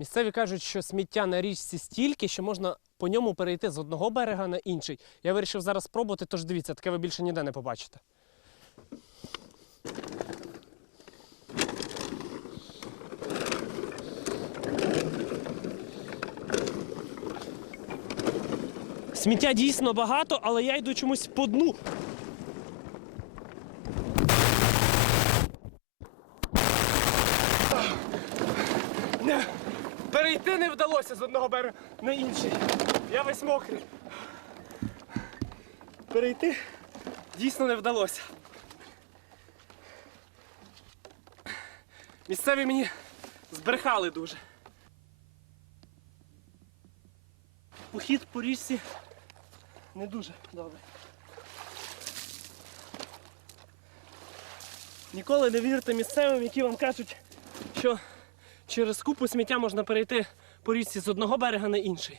Місцеві кажуть, що сміття на річці стільки, що можна по ньому перейти з одного берега на інший. Я вирішив зараз спробувати, тож дивіться, таке ви більше ніде не побачите. Сміття дійсно багато, але я йду чомусь по дну. Не, перейти не вдалося з одного берега на інший. Я весь мокрий. Перейти дійсно не вдалося. Місцеві мені збрехали дуже. Похід по річці не дуже добре. Ніколи не вірте місцевим, які вам кажуть, що через купу сміття можна перейти по річці з одного берега на інший.